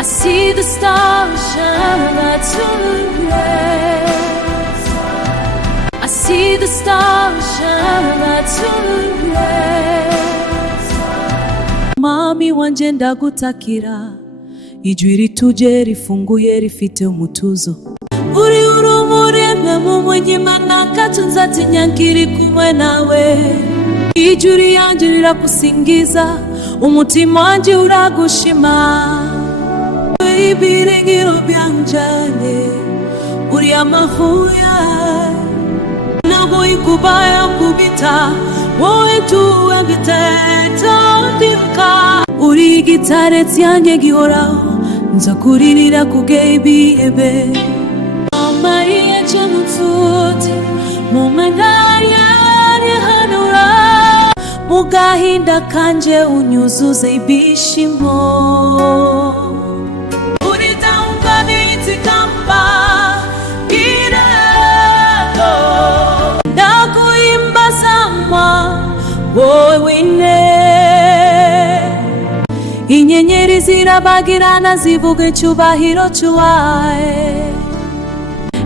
I see the stars shine right to the west. I see the stars shine right to the west. Mami wanje ndagutakira, ijwi rituje rifunguye rifite umutuzo. Uri urumuri mu munyima nakatunza tinyankiri kumwe nawe. Ijwi yanje rirakusingiza, umutima wanje uragushima. Ibirengero byanjye uri amahuya, ntabwo ikubaya kubita wowe tuwagiteta ndika. Uri igitare cyanjye gihoraho, nza kuririra kugebihebe. Mariya cy'umupfuti mu maganya rihanura, mu gahinda kanje unyuzuze ibishimo. Wowe wine inyenyeri zirabagirana zivuga icyubahiro cyawe.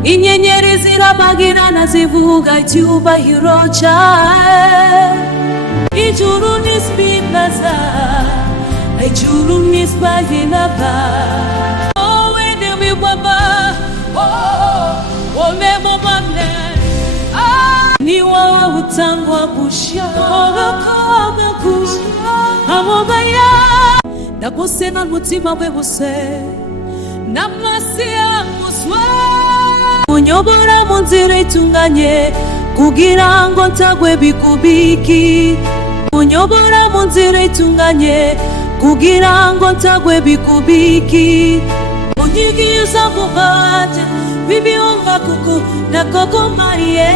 Inyenyeri zirabagirana zivuga icyubahiro cyawe. Ijuru nisbimbaza, ijuru nisbagirana. Oh wende mibaba, oh memo mamne. Ni wawe utangwa busha amobaya ndakose n'umutima we bose namasiya muswa. Unyobora mu nzira itunganye kugira ngo ntagwe bikubiki. Unyobora mu nzira itunganye kugira ngo ntagwe bikubiki. Unyigiza mu banje bibiumva kuko nakoko mariye.